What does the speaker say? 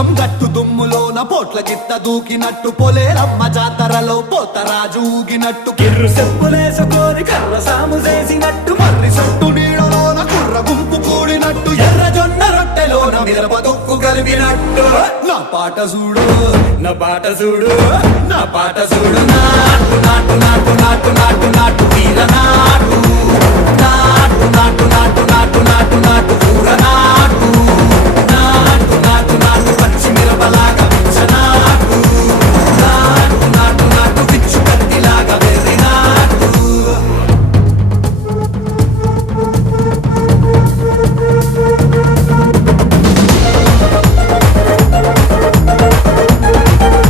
పోచం గట్టు దుమ్ములోన పోట్ల గిత్త దూకినట్టు పొలేరమ్మ జాతరలో పోతరాజు ఊగినట్టు కిర్రు చెప్పులేసుకొని కర్ర సాము చేసినట్టు మర్రి సొట్టు నీడలోన కుర్ర గుంపు కూడినట్టు ఎర్ర జొన్న రొట్టెలోన మిరప దొక్కు కలిపినట్టు నా పాట చూడు నా పాట చూడు నా పాట చూడు నాటు నాటు నాటు నాటు నాటు నాటు వీర నాటు